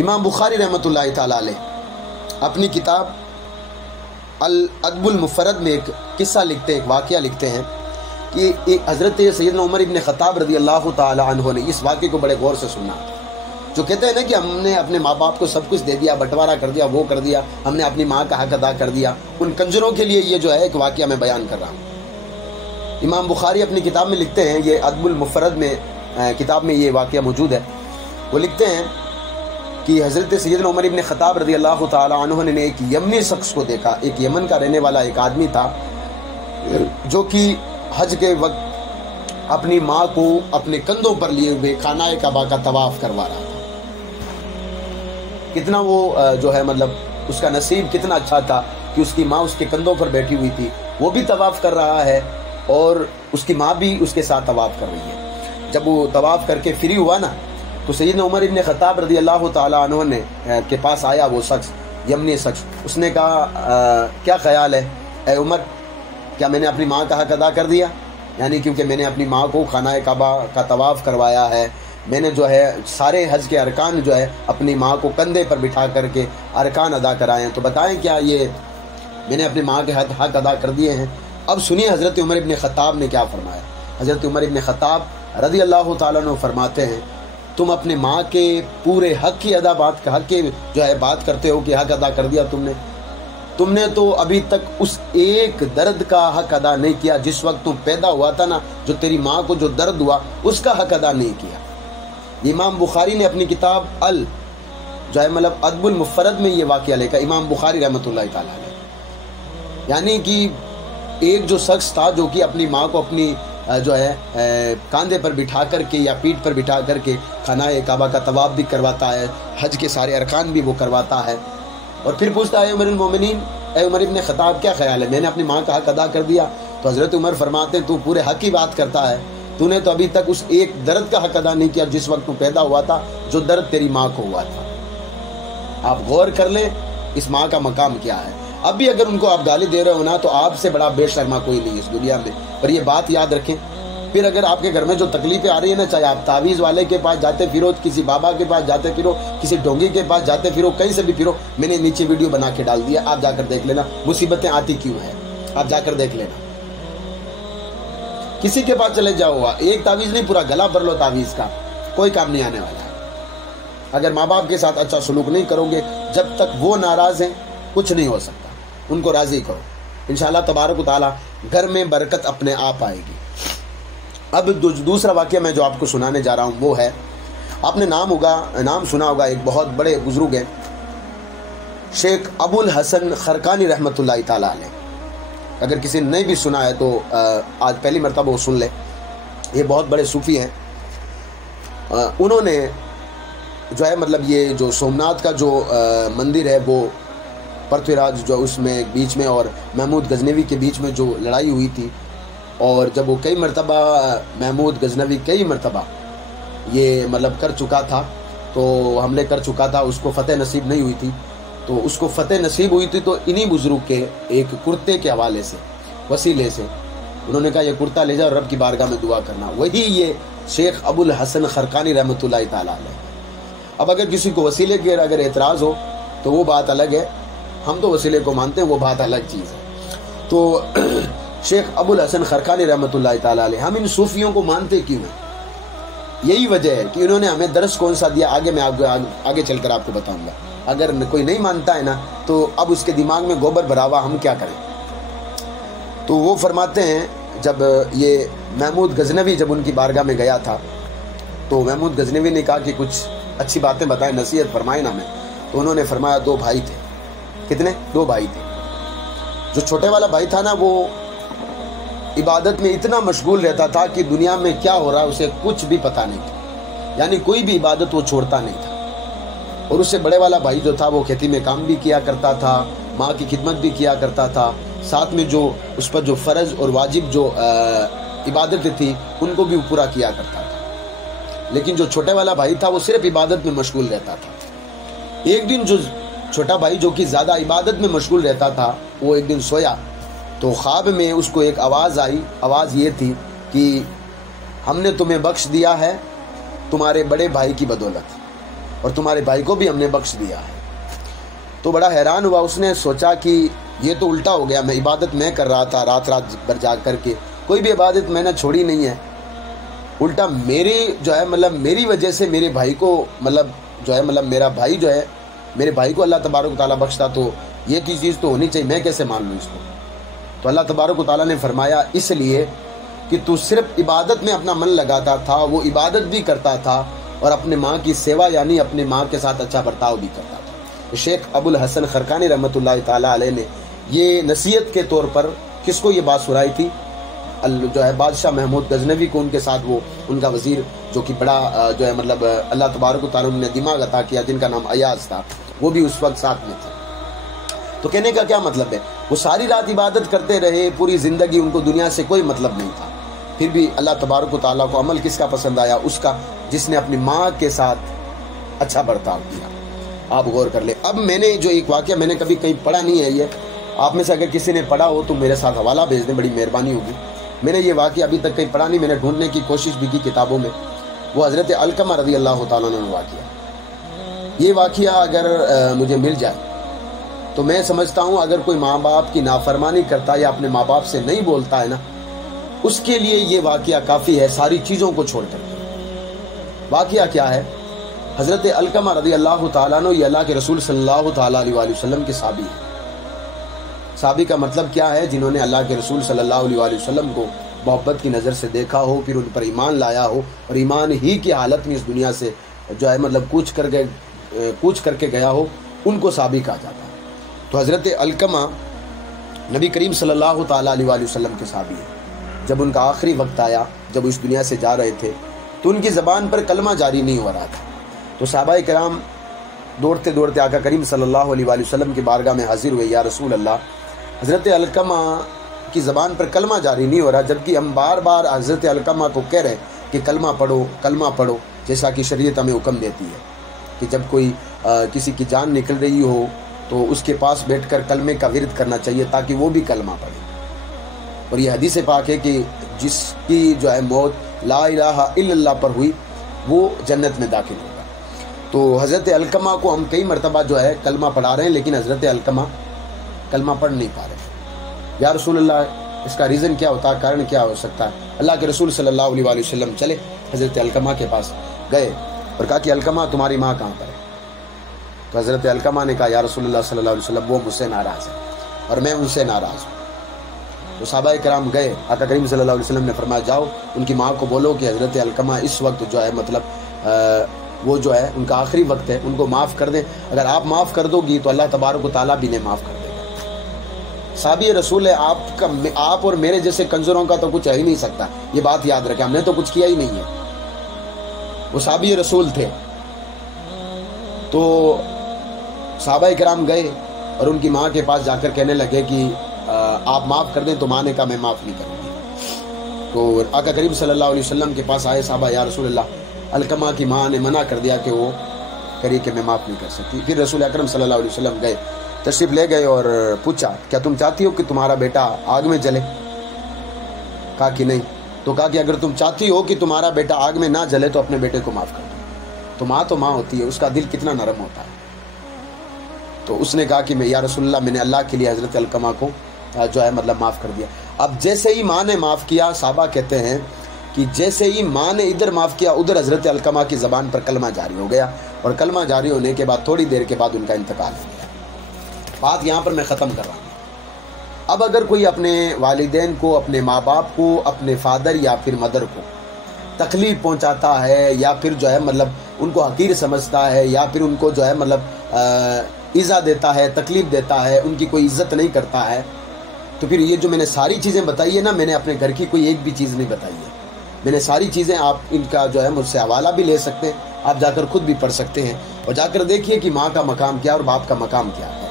امام بخاری رحمۃ اللہ تعالی علیہ اپنی کتاب الادب المفرد میں ایک قصہ لکھتے ہیں، ایک واقعہ لکھتے ہیں کہ حضرت سیدنا عمر ابن خطاب رضی اللہ تعالی عنہ نے اس واقعے کو بڑے غور سے سنا، جو کہتے ہیں نا کہ ہم نے اپنے ماں باپ کو سب کچھ دے دیا، بٹوارا کر دیا، وہ کر دیا، ہم نے اپنی ماں کا حق ادا کر دیا، ان کنجروں کے لیے یہ جو ہے ایک واقعہ میں بیان کر رہا ہوں۔ امام بخاری اپنی کتاب میں لکھتے ہیں، یہ ادب المفرد میں کتاب میں یہ واقعہ موجود ہے، وہ لکھتے ہیں کہ حضرت سیدنا عمر ابن خطاب رضی اللہ تعالی عنہ نے ایک یمنی شخص کو دیکھا، ایک یمن کا رہنے والا ایک آدمی تھا جو کہ حج کے وقت اپنی ماں کو اپنے کندھوں پر لیے ہوئے خانہ کعبہ کا طواف کروا رہا تھا۔ کتنا وہ جو ہے مطلب اس کا نصیب کتنا اچھا تھا کہ اس کی ماں اس کے کندھوں پر بیٹھی ہوئی تھی، وہ بھی طواف کر رہا ہے اور اس کی ماں بھی اس کے ساتھ طواف کر رہی ہے۔ جب وہ طواف کر کے فری ہوا نا تو سیدنا عمر ابن خطاب رضی اللہ تعالی عنہ نے کے پاس آیا وہ شخص، یمنی شخص، اس نے کہا کیا خیال ہے اے عمر، کیا میں نے اپنی ماں کا حق ادا کر دیا؟ یعنی کیونکہ میں نے اپنی ماں کو خانہ کعبہ کا طواف کروایا ہے، میں نے جو ہے سارے حج کے ارکان جو ہے اپنی ماں کو کندھے پر بٹھا کر کے ارکان ادا کرائے ہیں، تو بتائیں کیا یہ میں نے اپنی ماں کے حق ادا کر دیے ہیں؟ اب سنیے حضرت عمر ابن خطاب نے کیا فرمایا۔ حضرت عمر ابن خطاب رضی اللہ تعالیٰ عنہ فرماتے ہیں، تم اپنے ماں کے پورے حق کی حق کی جو ہے بات کرتے ہو کہ حق ادا کر دیا تم نے تو ابھی تک اس ایک درد کا حق ادا نہیں کیا جس وقت تم پیدا ہوا تھا نا، جو تیری ماں کو جو درد ہوا اس کا حق ادا نہیں کیا۔ امام بخاری نے اپنی کتاب جو ہے مطلب ادب المفرد میں یہ واقعہ لکھا، امام بخاری رحمۃ اللہ تعالی علیہ، یعنی کہ ایک جو شخص تھا جو کہ اپنی ماں کو اپنی جو ہے کاندھے پر بٹھا کر کے یا پیٹھ پر بٹھا کر کے خانہ کعبہ کا طواف بھی کرواتا ہے، حج کے سارے ارکان بھی وہ کرواتا ہے، اور پھر پوچھتا ہے عمر المومنین اے عمر ابن خطاب کیا خیال ہے، میں نے اپنی ماں کا حق ادا کر دیا؟ تو حضرت عمر فرماتے ہیں تو پورے حق کی بات کرتا ہے، تو نے تو ابھی تک اس ایک درد کا حق ادا نہیں کیا جس وقت تو پیدا ہوا تھا، جو درد تیری ماں کو ہوا تھا۔ آپ غور کر لیں اس ماں کا مقام کیا ہے۔ اب بھی اگر ان کو آپ گالی دے رہے ہو نا تو آپ سے بڑا بے شرما کوئی نہیں اس دنیا میں، پر یہ بات یاد رکھیں۔ پھر اگر آپ کے گھر میں جو تکلیفیں آ رہی ہیں نا، چاہے آپ تعویذ والے کے پاس جاتے پھرو، کسی بابا کے پاس جاتے پھرو، کسی ڈونگی کے پاس جاتے پھرو، کہیں سے بھی پھرو، میں نے نیچے ویڈیو بنا کے ڈال دیا، آپ جا کر دیکھ لینا مصیبتیں آتی کیوں ہیں، آپ جا کر دیکھ لینا۔ کسی کے پاس چلے جاؤ، ایک تعویذ نہیں پورا گلا بھر لو تعویذ کا، کوئی کام نہیں آنے والا ہے۔ اگر ماں باپ کے ساتھ اچھا سلوک نہیں کرو گے، جب تک وہ ناراض ہیں کچھ نہیں ہو سکتا، ان کو راضی کرو، انشاءاللہ تبارک و تعالی گھر میں برکت اپنے آپ آئے گی۔ اب دوسرا واقعہ میں جو آپ کو سنانے جا رہا ہوں وہ ہے، آپ نے نام سنا ہوگا، ایک بہت بڑے بزرگ ہیں شیخ ابو الحسن خرقانی رحمۃ اللہ تعالی علیہ۔ اگر کسی نے نہیں بھی سنا ہے تو آج پہلی مرتبہ وہ سن لے، یہ بہت بڑے صوفی ہیں۔ انہوں نے جو ہے مطلب یہ جو سومناتھ کا جو مندر ہے وہ پرتھوی راج جو اس میں بیچ میں اور محمود غزنوی کے بیچ میں جو لڑائی ہوئی تھی، اور جب وہ کئی مرتبہ محمود غزنوی کئی مرتبہ یہ مطلب کر چکا تھا، تو حملے کر چکا تھا، اس کو فتح نصیب نہیں ہوئی تھی، تو اس کو فتح نصیب ہوئی تھی تو انہی بزرگ کے ایک کرتے کے حوالے سے وسیلے سے انہوں نے کہا یہ کرتا لے جاؤ رب کی بارگاہ میں دعا کرنا، وہی یہ شیخ ابو الحسن خرقانی رحمۃ اللہ تعالی علیہ۔ اب اگر کسی کو وسیلے کے اگر اعتراض ہو تو وہ بات الگ ہے، ہم تو وسیلے کو مانتے ہیں، وہ بات الگ چیز ہے۔ تو شیخ ابو الحسن خرقانی رحمۃ اللہ تعالی علیہ، ہم ان صوفیوں کو مانتے کیوں ہیں؟ یہی وجہ ہے کہ انہوں نے ہمیں درس کون سا دیا، آگے میں آگے چل کر آپ کو بتاؤں گا۔ اگر کوئی نہیں مانتا ہے نا تو اب اس کے دماغ میں گوبر بھرا ہوا، ہم کیا کریں؟ تو وہ فرماتے ہیں جب یہ محمود غزنوی جب ان کی بارگاہ میں گیا تھا تو محمود غزنوی نے کہا کہ کچھ اچھی باتیں بتائیں، نصیحت فرمائیں نا ہمیں۔ تو انہوں نے فرمایا 2 بھائی تھے۔ کتنے؟ 2 بھائی تھے۔ جو چھوٹے والا بھائی تھا نا وہ عبادت میں اتنا مشغول رہتا تھا کہ دنیا میں کیا ہو رہا ہے اسے کچھ بھی پتہ نہیں تھا، یعنی کوئی بھی عبادت وہ چھوڑتا نہیں تھا۔ اور اس سے بڑے والا بھائی جو تھا وہ کھیتی میں کام بھی کیا کرتا تھا، ماں کی خدمت بھی کیا کرتا تھا، ساتھ میں جو اس پر جو فرض اور واجب جو عبادتیں تھی ان کو بھی پورا کیا کرتا تھا۔ لیکن جو چھوٹے والا بھائی تھا وہ صرف عبادت میں مشغول رہتا تھا۔ ایک دن جو چھوٹا بھائی جو کہ زیادہ عبادت میں مشغول رہتا تھا وہ ایک دن سویا تو خواب میں اس کو ایک آواز آئی، آواز یہ تھی کہ ہم نے تمہیں بخش دیا ہے تمہارے بڑے بھائی کی بدولت، اور تمہارے بھائی کو بھی ہم نے بخش دیا ہے۔ تو بڑا حیران ہوا، اس نے سوچا کہ یہ تو الٹا ہو گیا، میں عبادت میں کر رہا تھا رات بھر جاگ کر کے، کوئی بھی عبادت میں نے چھوڑی نہیں ہے، الٹا میری جو ہے مطلب میری وجہ سے میرے بھائی کو میرا بھائی جو ہے میرے بھائی کو اللہ تبارک و تعالیٰ بخشتا، تو یہ کی چیز تو ہونی چاہیے، میں کیسے مان لوں اس کو؟ تو اللہ تبارک و تعالیٰ نے فرمایا اس لیے کہ تو صرف عبادت میں اپنا من لگاتا تھا، وہ عبادت بھی کرتا تھا اور اپنے ماں کی سیوا یعنی اپنے ماں کے ساتھ اچھا برتاؤ بھی کرتا تھا۔ شیخ ابو الحسن خرقانی رحمۃ اللہ تعالیٰ علیہ نے یہ نصیحت کے طور پر کس کو یہ بات سنائی تھی؟ جو ہے بادشاہ محمود غزنوی کو، ان کے ساتھ وہ ان کا وزیر جو کہ بڑا جو ہے مطلب اللہ تبارک و تعالیٰ نے دماغ عطا کیا، جن کا نام ایاز تھا، وہ بھی اس وقت ساتھ میں تھے۔ تو کہنے کا کیا مطلب ہے، وہ ساری رات عبادت کرتے رہے، پوری زندگی ان کو دنیا سے کوئی مطلب نہیں تھا، پھر بھی اللہ تبارک و تعالیٰ کو عمل کس کا پسند آیا؟ اس کا جس نے اپنی ماں کے ساتھ اچھا برتاؤ کیا۔ آپ غور کر لیں۔ اب میں نے جو ایک واقعہ میں نے کبھی کہیں پڑھا نہیں ہے، یہ آپ میں سے اگر کسی نے پڑھا ہو تو میرے ساتھ حوالہ بھیج دیں، بڑی مہربانی ہوگی۔ میں نے یہ واقعہ ابھی تک کہیں پڑھا نہیں، میں نے ڈھونڈنے کی کوشش بھی کی کتابوں میں۔ وہ حضرت علقمہ رضی اللہ تعالیٰ عنہ واقعہ، یہ واقعہ اگر مجھے مل جائے تو میں سمجھتا ہوں اگر کوئی ماں باپ کی نافرمانی کرتا یا اپنے ماں باپ سے نہیں بولتا ہے نا، اس کے لیے یہ واقعہ کافی ہے ساری چیزوں کو چھوڑ کر کے۔ واقعہ کیا ہے؟ حضرت علقمہ رضی اللہ تعالیٰ عنہ یہ اللہ کے رسول صلی اللہ تعالیٰ علیہ وسلم کے صحابی ہیں۔ صحابی کا مطلب کیا ہے؟ جنہوں نے اللہ کے رسول صلی اللہ علیہ وسلم کو محبت کی نظر سے دیکھا ہو، پھر ان پر ایمان لایا ہو اور ایمان ہی کی حالت میں اس دنیا سے جو ہے مطلب کوچ کر کے گیا ہو، ان کو صحابی کہا جاتا ہے۔ تو حضرت علقمہ نبی کریم صلی اللہ تعالیٰ علیہ وسلم کے صحابی ہیں۔ جب ان کا آخری وقت آیا، جب اس دنیا سے جا رہے تھے، تو ان کی زبان پر کلمہ جاری نہیں ہو رہا تھا، تو صحابہ کرام دوڑتے دوڑتے آقا کریم صلی اللہ علیہ وسلم کی بارگاہ میں حاضر ہوئے، یا رسول اللہ، حضرت علقمہ کی زبان پر کلمہ جاری نہیں ہو رہا، جبکہ ہم بار بار حضرت علقمہ کو کہہ رہے کہ کلمہ پڑھو، جیسا کہ شریعت ہمیں حکم دیتی ہے کہ جب کوئی کسی کی جان نکل رہی ہو تو اس کے پاس بیٹھ کر کلمے کا ورد کرنا چاہیے تاکہ وہ بھی کلمہ پڑھے۔ اور یہ حدیث پاک ہے کہ جس کی جو ہے موت لا الہ الا اللہ پر ہوئی وہ جنت میں داخل ہوگا۔ تو حضرت علقمہ کو ہم کئی مرتبہ جو ہے کلمہ پڑھا رہے ہیں، لیکن حضرت علقمہ کلمہ پڑھ نہیں پا رہے۔ یا رسول اللہ، اس کا ریزن کیا ہوتا ہے، کارن کیا ہو سکتا ہے؟ اللہ کے رسول صلی اللہ علیہ وسلم چلے حضرت علقمہ کے پاس گئے اور کہا کہ علقمہ تمہاری ماں کہاں پر ہے؟ تو حضرت علقمہ نے کہا یا رسول اللہ صلی اللہ علیہ وسلم وہ مجھ سے ناراض ہے اور میں ان سے ناراض ہوں۔ تو صحابہ کرام گئے، آقا کریم صلی اللہ علیہ وسلم نے فرمایا جاؤ ان کی ماں کو بولو کہ حضرت علقمہ اس وقت جو ہے مطلب وہ جو ہے ان کا آخری وقت ہے، ان کو معاف کر دیں، اگر آپ معاف کر دو گی تو اللہ تبارک و تعالیٰ بھی انہیں معاف کر دے گا۔ صحابی رسول ہے، آپ اور میرے جیسے کنجروں کا تو کچھ ہے ہی نہیں سکتا، یہ بات یاد رکھیں، ہم نے تو کچھ کیا ہی نہیں ہے، وہ صحابی رسول تھے۔ تو صحابہ کرام گئے اور ان کی ماں کے پاس جا کر کہنے لگے کہ آپ معاف کر دیں، تو ماں نے کہا میں معاف نہیں کروں گی۔ تو آقا کریم صلی اللہ علیہ وسلم کے پاس آئے صحابہ، یا رسول اللہ، علقمہ کی ماں نے منع کر دیا کہ وہ کری کہ میں معاف نہیں کر سکتی۔ پھر رسول اکرم صلی اللہ علیہ وسلم گئے، تشریف لے گئے اور پوچھا کیا تم چاہتی ہو کہ تمہارا بیٹا آگ میں جلے؟ کہا کہ نہیں۔ تو کہا کہ اگر تم چاہتی ہو کہ تمہارا بیٹا آگ میں نہ جلے تو اپنے بیٹے کو معاف کر دو۔ تو ماں ہوتی ہے، اس کا دل کتنا نرم ہوتا ہے۔ تو اس نے کہا کہ میں یا رسول اللہ، میں نے اللہ کے لیے حضرت علقمہ کو جو ہے مطلب معاف کر دیا۔ اب جیسے ہی ماں نے معاف کیا، صحابہ کہتے ہیں کہ جیسے ہی ماں نے ادھر معاف کیا، ادھر حضرت علقمہ کی زبان پر کلمہ جاری ہو گیا، اور کلمہ جاری ہونے کے بعد تھوڑی دیر کے بعد ان کا انتقال ہو گیا۔ بات یہاں پر میں ختم کر رہا ہوں۔ اب اگر کوئی اپنے والدین کو، اپنے ماں باپ کو، اپنے فادر یا پھر مدر کو تکلیف پہنچاتا ہے، یا پھر جو ہے مطلب ان کو حقیر سمجھتا ہے، یا پھر ان کو جو ہے مطلب ایذا دیتا ہے، تکلیف دیتا ہے، ان کی کوئی عزت نہیں کرتا ہے، تو پھر یہ جو میں نے ساری چیزیں بتائی ہے نا، میں نے اپنے گھر کی کوئی ایک بھی چیز نہیں بتائی ہے، میں نے ساری چیزیں، آپ ان کا جو ہے مجھ سے حوالہ بھی لے سکتے ہیں، آپ جا کر خود بھی پڑھ سکتے ہیں اور جا کر دیکھیے کہ ماں کا مقام کیا اور باپ کا مقام کیا ہے۔